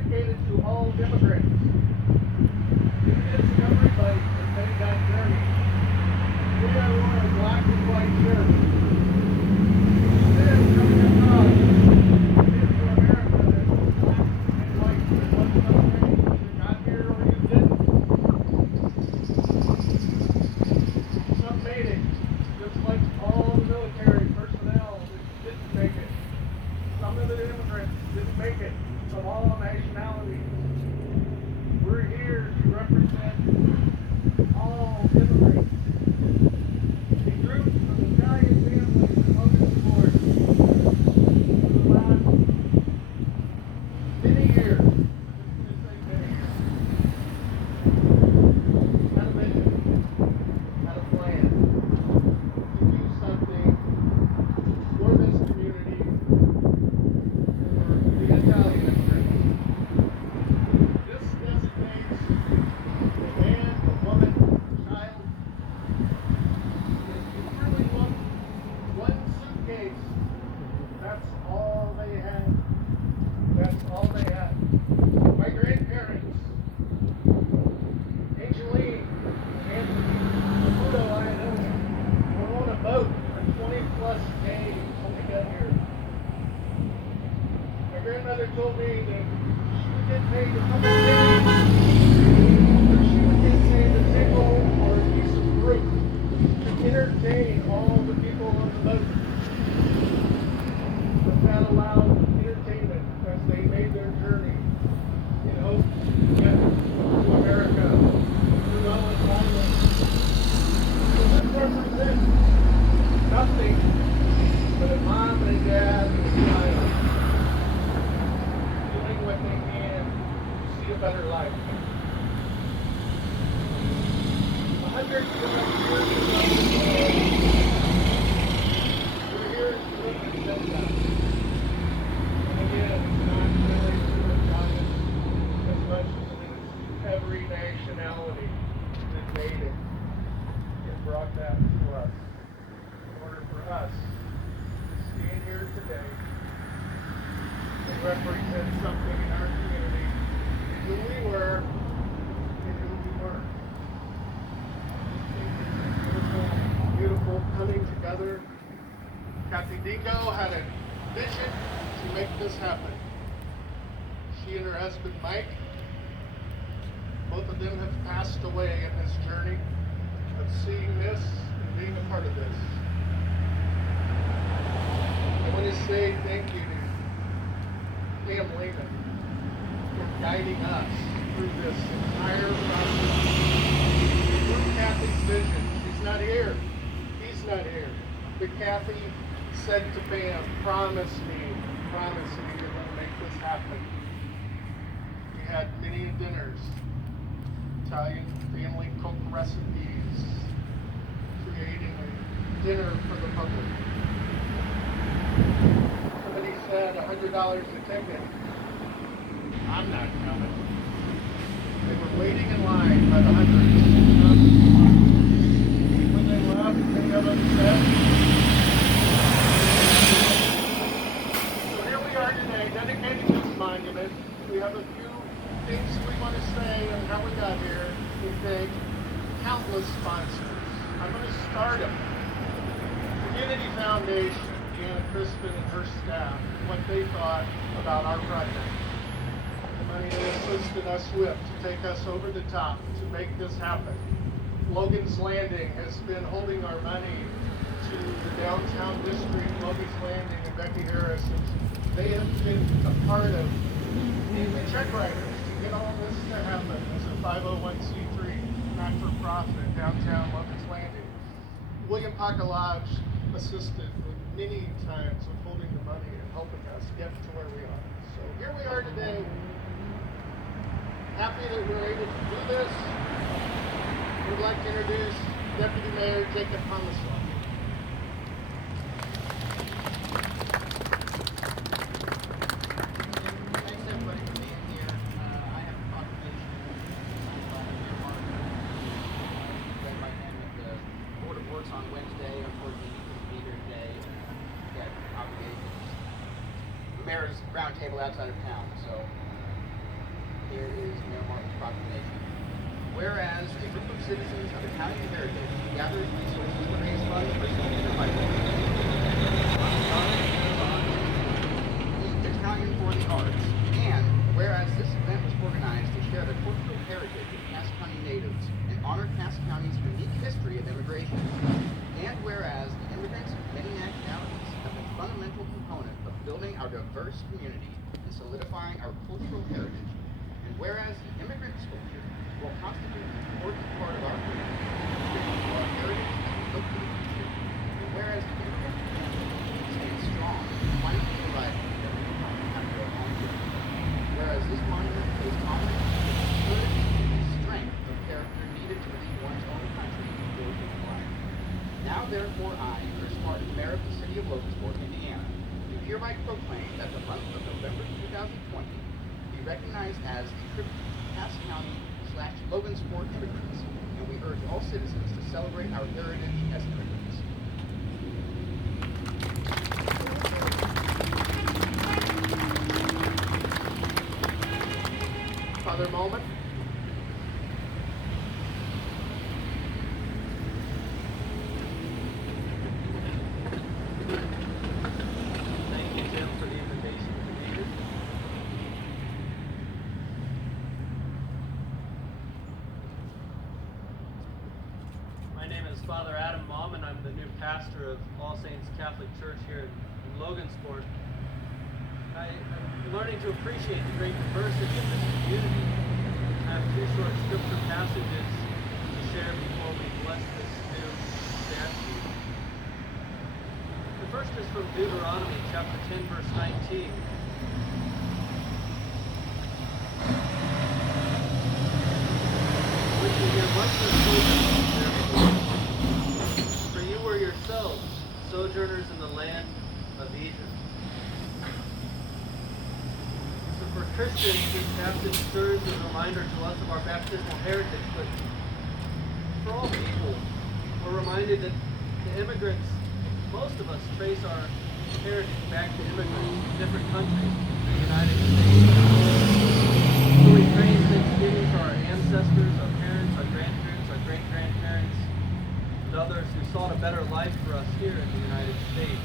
dedicated to all immigrants. Immigrants of everybody has made that journey. We are wearing a black and white shirt. Instead of coming across into America that's black and white, there was no change. You got here or you didn't. Some made it, just like all the military personnel that didn't make it. Some of the immigrants didn't make it, of all nationalities. We're here to represent all immigrants. A group of Italian families in Logansport for the last many years, just say many years, had a mission, had a plan to do something for this community, for the Italian immigrants. This designates a man, a woman, a child. If you really look, one suitcase, that's all they had. That's all they had. My grandparents, Angeline, Anthony, Maputo, Iowa, were on a boat for 20 plus days when we got here. My grandmother told me that she would get paid a couple of days, or she would get paid a nickel or a piece of fruit to entertain all the people on the boat. But that allowed entertainment as they made their journey in hope to get to America through Ellis Island. So this represents nothing but a mom and a dad and a child doing what they can to see a better life. 100 years ago, we're here to represent that. And again, it's not really to Italian as much as it is to every nationality that made it and brought that to us. In order for us to stand here today and represent something in our community, who we were and who we weren't. Beautiful, beautiful coming together. Kathy Dico had a vision to make this happen. She and her husband Mike, both of them have passed away in this journey of seeing this and being a part of this. I want to say thank you to Pam Lehman for guiding us through this entire process. Through Kathy's vision. She's not here. He's not here. But Kathy said to Pam, promise me you're going to make this happen. We had many dinners, Italian family cooked recipes, creating a dinner for the public. Somebody said $100 a ticket. I'm not coming. They were waiting in line by the hundreds. When they left, many of them said. So here we are today, dedicating this monument. We have a few things we want to say on how we got here. We thank countless sponsors. I'm going to start them. Community Foundation, Deanna Crispin and her staff, what they thought about our project. The money they assisted us with to take us over the top to make this happen. Logan's Landing has been holding our money to the downtown district, Logan's Landing and Becky Harris. They have been a part of being the check writers to get all this to happen as a 501c3, not-for-profit, downtown Logan's Landing. William Pakalaj assisted with many times with holding the money and helping us get to where we are. So here we are today. Happy that we're able to do this. We'd like to introduce Deputy Mayor Jacob Pomiswa. Thanks everybody for being here. I have a proclamation signed by Mayor Martin, read by him at the Board of Works on Wednesday. Unfortunately, he couldn't be here today. He had obligations. The mayor's roundtable outside of town, so here is Mayor Martin's proclamation. Whereas a group of citizens of Italian heritage gathered resources to raise funds for St. Peter Michael, Italian for the Arts, and whereas this event was organized to share the cultural heritage of Cass County natives and honor Cass County's unique history of immigration, and whereas the immigrants of many nationalities have been a fundamental component of building our diverse community and solidifying our cultural heritage, and whereas the immigrant culture will constitute an important part of our community, contributing to our heritage as we look to the future, and whereas the immigrant community stands strong and finally arriving every time after a long journey, whereas this monument pays homage to the courage and strength of character needed to lead one's own country and forge its life. Now therefore I, Chris Martin, Mayor of the City of Logansport, Indiana, do hereby proclaim that the month of November 2020 be recognized as a tribute to Cass County/Logansport immigrants, and we urge all citizens to celebrate our heritage as immigrants. Father Moment. Thank you, Tim, for the invitation to be here. My name is Father Adam Mom, and I'm the new pastor of All Saints Catholic Church here in Logansport. I'm learning to appreciate the great diversity of this community. I have two short scripture passages to share before we bless this new statue. The first is from Deuteronomy chapter 10, verse 19. Which you hear much of sojourners, for you were yourselves sojourners in the land of Egypt. So for Christians, this passage serves as a reminder to us of our baptismal heritage, but for all people, we're reminded that the immigrants, most of us trace our heritage back to immigrants from different countries in the United States. So we pray in thanksgiving for our ancestors, our parents, our grandparents, our great-grandparents, and others who sought a better life for us here in the United States.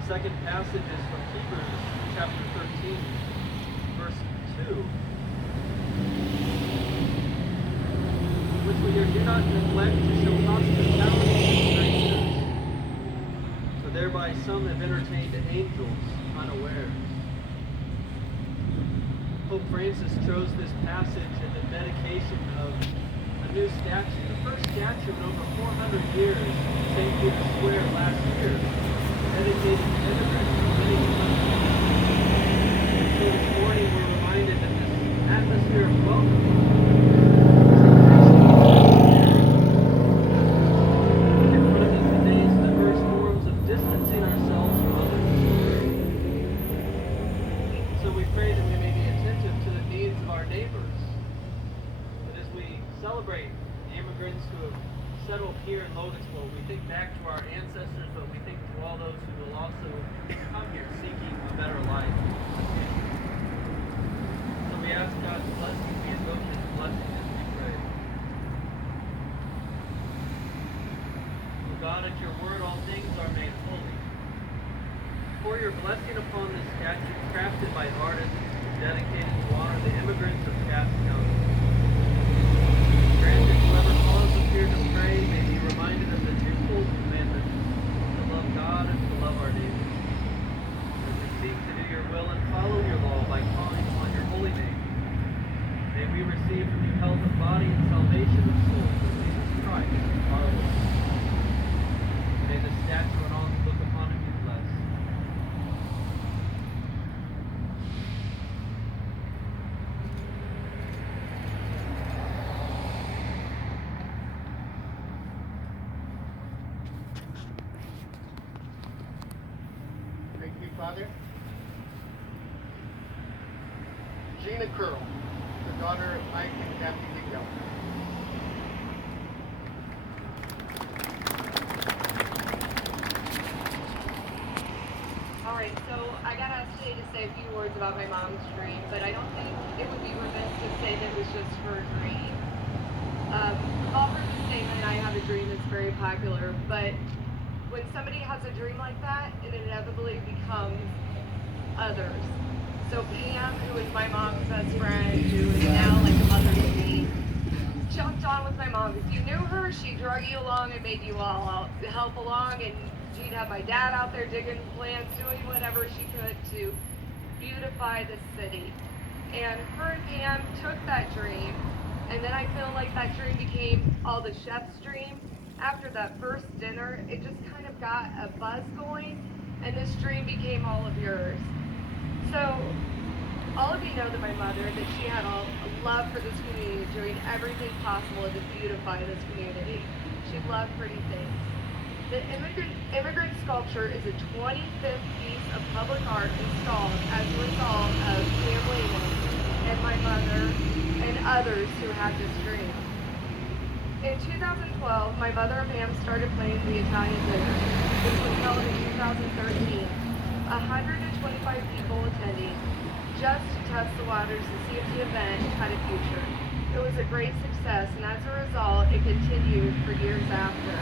The second passage is from Hebrews chapter 13, verse 2. Which we hear, do not neglect to show hospitality to strangers, for thereby some have entertained angels unawares. Pope Francis chose this passage at the dedication of a new statue, the first statue in over 400 years in St. Peter's Square last year, dedicated to immigrants from many countries. So this morning we're reminded that this atmosphere of welcoming celebrate the immigrants who have settled here in Logansport. We think back to our ancestors, but we think to all those who will also come here seeking a better life. So we ask God's blessing, we invoke His blessing as we pray. O God, at your word all things are made holy. Pour your blessing upon this statue crafted by artists dedicated to honor the immigrants of Cass County. Grant that whoever calls us here to pray may be reminded of the twofold commandment to love God and to love our neighbor. As we seek to do your will and follow your law by calling upon your holy name, may we receive from you health of body and salvation of soul through Jesus Christ, our Lord. May the statue and all who look upon it be blessed. Father. Gina Curl, the daughter of Mike and Kathy Miguel. All right, so I got asked today to say a few words about my mom's dream, but I don't think it would be remiss to say that it was just her dream. We've all heard the statement, I have a dream, that's very popular, but when somebody has a dream like that, it inevitably becomes others. So Pam, who is my mom's best friend, who is now like a mother to me, jumped on with my mom. If you knew her, she drug you along and made you all out, help along, and she'd have my dad out there digging plants, doing whatever she could to beautify the city. And her and Pam took that dream, and then I feel like that dream became all the chef's dream. After that first dinner, it just kind of got a buzz going, and this dream became all of yours. So, all of you know that my mother, that she had a love for this community, doing everything possible to beautify this community. She loved pretty things. The immigrant sculpture is a 25th piece of public art installed as a result of Pam Lehman and my mother and others who had this dream. In 2012, my mother and Pam started planning the Italian dinner, which was held in 2013. 125 people attending, just to test the waters to see if the event had a future. It was a great success, and as a result, it continued for years after,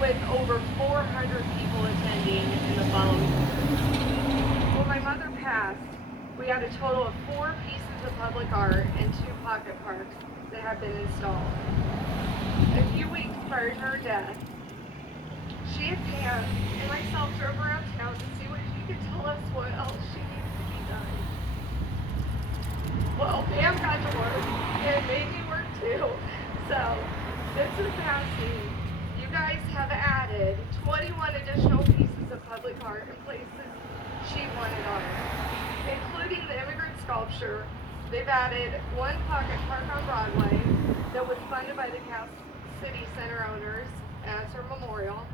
with over 400 people attending in the following years. When my mother passed, we had a total of 4 pieces of public art and 2 pocket parks that have been installed. A few weeks prior to her death, she and Pam and myself drove around town to see what she could tell us what else she needs to be done. Well, Pam got to work, and made me work too. So, since her passing, you guys have added 21 additional pieces of public art in places she wanted on it, including the immigrant sculpture. They've added 1 pocket park on Broadway that was funded by the Cass City Center owners as her memorial.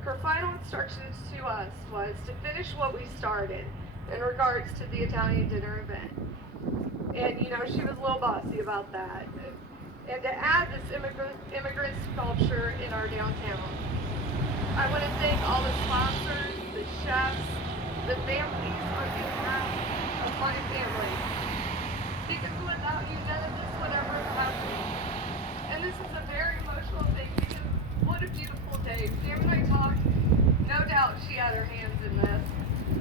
Her final instructions to us was to finish what we started in regards to the Italian dinner event. And you know, she was a little bossy about that. And to add this immigrant sculpture in our downtown. I want to thank all the sponsors, the chefs, the families on behalf of my family. Because without you, none of this would ever have happened. And this is a very emotional thing because what a beautiful day. Pam and I talked, no doubt she had her hands in this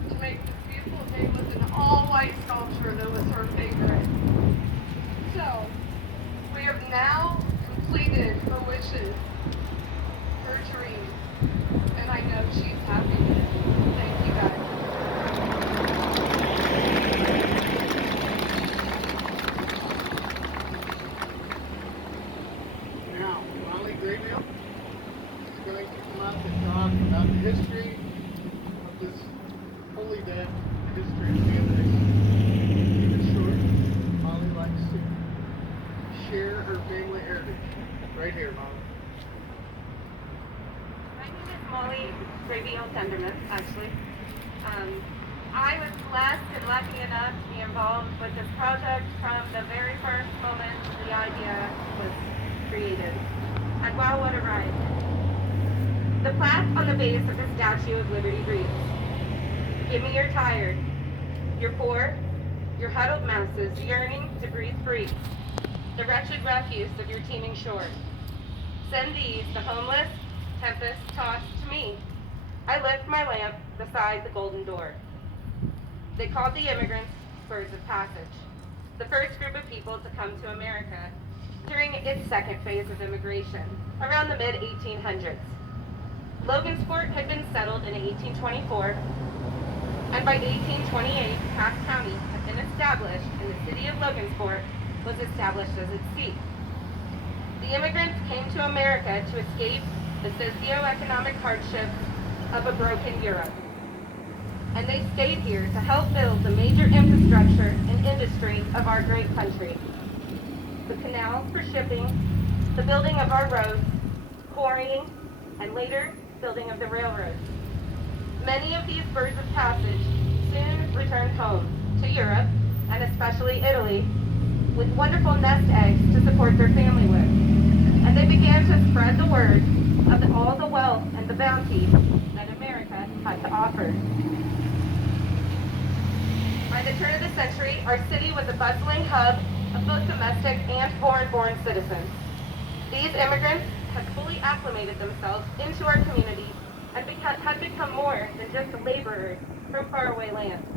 to make this beautiful day with an all-white sculpture that was her favorite. So, we have now completed her wishes, her dreams, and I know she's happy with it. Thank you guys. Now, Molly Graybill is going to come up and talk about the history of this holy day, the history of the Keep it short. Molly likes to share her family heritage. Right here, Molly. My name is Molly Graybill Tenderman, actually. I was blessed and lucky enough to be involved with this project from the very first moment the idea was created. And wow, what a ride. The plaque on the base of the Statue of Liberty reads, "Give me your tired, your poor, your huddled masses yearning to breathe free, the wretched refuse of your teeming shores. Send these, the homeless, tempest-tossed, to me. I lift my lamp beside the golden door." They called the immigrants birds of passage, the first group of people to come to America during its second phase of immigration, around the mid-1800s. Logansport had been settled in 1824, and by 1828, Cass County had been established, and the city of Logansport was established as its seat. The immigrants came to America to escape the socio-economic hardships of a broken Europe. And they stayed here to help build the major infrastructure and industry of our great country. The canals for shipping, the building of our roads, quarrying, and later, building of the railroads. Many of these birds of passage soon returned home to Europe, and especially Italy, with wonderful nest eggs to support their family with. And they began to spread the word of all the wealth and the bounty that America had to offer. turn of the century, our city was a bustling hub of both domestic and foreign-born citizens. These immigrants had fully acclimated themselves into our community and had become more than just laborers from faraway lands.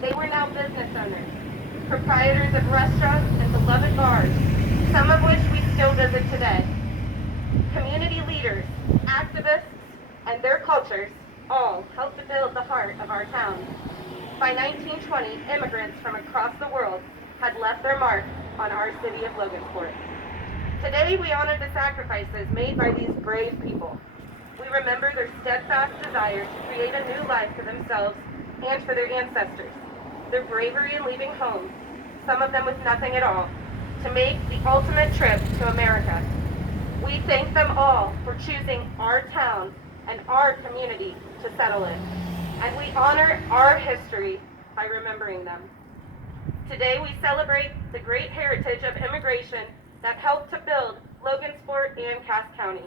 They were now business owners, proprietors of restaurants and beloved bars, some of which we still visit today. Community leaders, activists, and their cultures all helped to build the heart of our town. By 1920, immigrants from across the world had left their mark on our city of Logansport. Today, we honor the sacrifices made by these brave people. We remember their steadfast desire to create a new life for themselves and for their ancestors, their bravery in leaving home, some of them with nothing at all, to make the ultimate trip to America. We thank them all for choosing our town and our community to settle in, and we honor our history by remembering them. Today we celebrate the great heritage of immigration that helped to build Logansport and Cass County,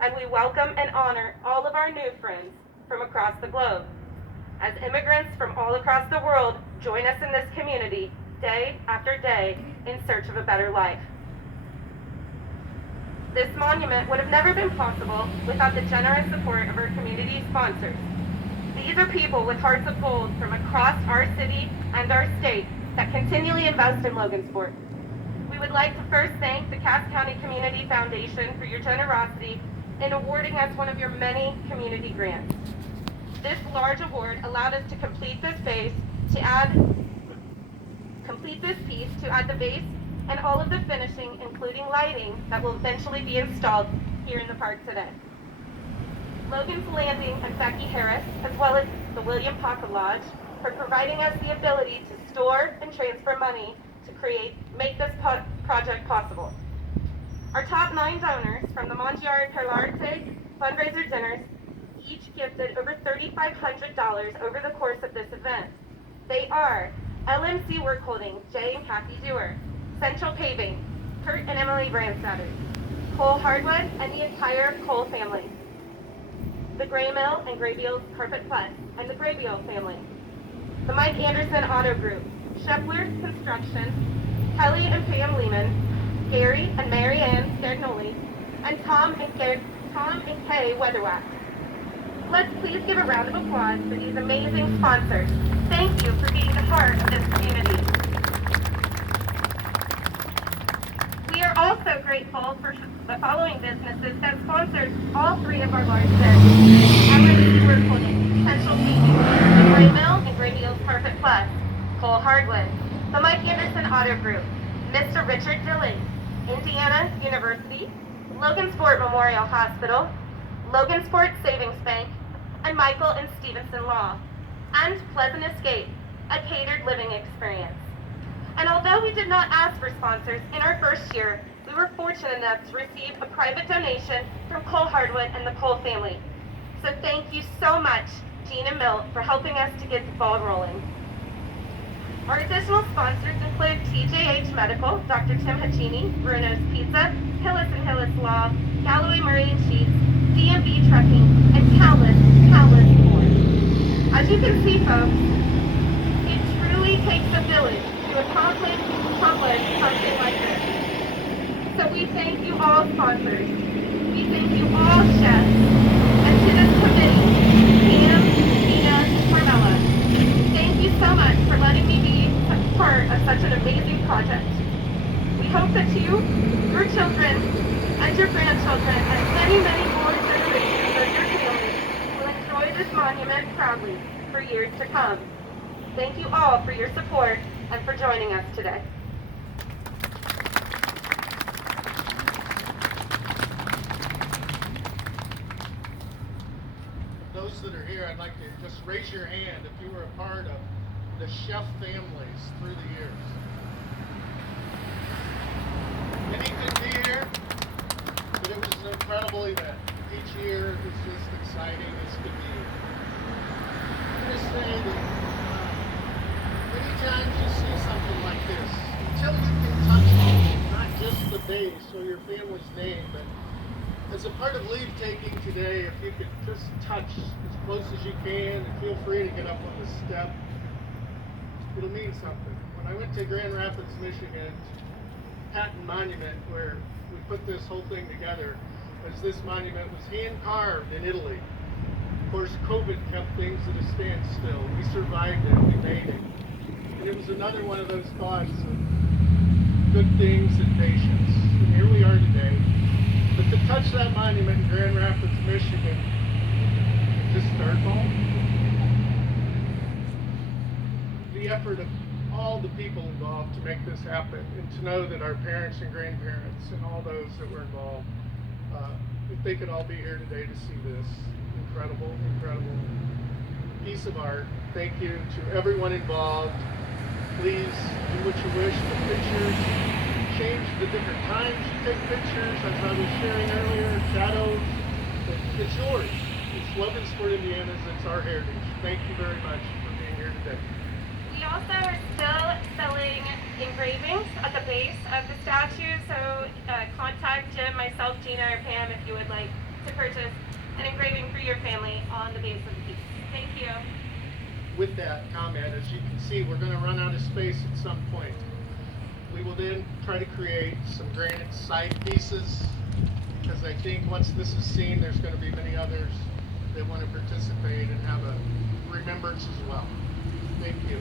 and we welcome and honor all of our new friends from across the globe. As immigrants from all across the world join us in this community day after day in search of a better life. This monument would have never been possible without the generous support of our community sponsors. These are people with hearts of gold from across our city and our state that continually invest in Logansport. We would like to first thank the Cass County Community Foundation for your generosity in awarding us one of your many community grants. This large award allowed us to complete this piece to add the base and all of the finishing, including lighting, that will eventually be installed here in the park today. Logan's Landing and Becky Harris, as well as the William Paca Lodge, for providing us the ability to store and transfer money to make this project possible. Our top 9 donors from the Mongiard Perlarte fundraiser dinners each gifted over $3,500 over the course of this event. They are LMC Work Holding, Jay and Kathy Dewar, Central Paving, Kurt and Emily Brandstatter, Cole Hardwood and the entire Cole family, the Gray Mill and Graybeal Carpet Plus and the Graybeal family, the Mike Anderson Auto Group, Scheffler Construction, Kelly and Pam Lehman, Gary and Mary Ann Stagnoli, and Tom and Kay Weatherwax. Let's please give a round of applause for these amazing sponsors. Thank you for being the heart of this community. We are also grateful for the following businesses that sponsored all 3 of our large events. LMC Work Holding, Central Paving, the Gray Mill and Graybeal Carpet Plus, Cole Hardwood, the Mike Anderson Auto Group, Mr. Richard Dillon, Indiana University, Logansport Memorial Hospital, Logansport Savings Bank, and Michael and Stevenson Law, and Pleasant Escape, a catered living experience. And although we did not ask for sponsors in our first year, we were fortunate enough to receive a private donation from Cole Hardwood and the Cole family. So thank you so much, Gene and Milt, for helping us to get the ball rolling. Our additional sponsors include TJH Medical, Dr. Tim Hachini, Bruno's Pizza, Hillis & Hillis Law, Galloway Murray & Sheets, DMV Trucking, and countless more. As you can see, folks, it truly takes a village to accomplish something like this. So we thank you all sponsors. We thank you all chefs, and to this committee, Pam, Tina, and Carmela. Thank you so much for letting me be part of such an amazing project. We hope that you, your children, and your grandchildren, and many, many more generations of your families will enjoy this monument proudly for years to come. Thank you all for your support and for joining us today. Those that are here, I'd like to just raise your hand if you were a part of the chef families through the years. Many couldn't be here, but it was an incredible event. Each year it was just exciting as could be. I'm going to say that many times you see something like this, until you can touch not just the base or your family's name, but as a part of leave taking today, if you could just touch as close as you can, and feel free to get up on the step. it'll mean something. When I went to Grand Rapids, Michigan, Patton Monument, where we put this whole thing together, as this monument was hand carved in Italy. Of course, COVID kept things at a standstill. We survived it, we made it. And it was another one of those thoughts of good things and patience. And here we are today. But to touch that monument in Grand Rapids, Michigan, just start home. The effort of all the people involved to make this happen, and to know that our parents and grandparents and all those that were involved, if they could all be here today to see this incredible piece of art. Thank you to everyone involved. Please do what you wish with pictures. Change the different times you take pictures, as I was sharing earlier, shadows. It's yours. It's Logansport, Indiana's. It's our heritage. Thank you very much for being here today. We also are still selling engravings at the base of the statue, so contact Jim, myself, Gina, or Pam if you would like to purchase an engraving for your family on the base of the piece. Thank you. With that comment, as you can see, we're going to run out of space at some point. We will then try to create some granite side pieces, because I think once this is seen, there's going to be many others that want to participate and have a remembrance as well. Thank you.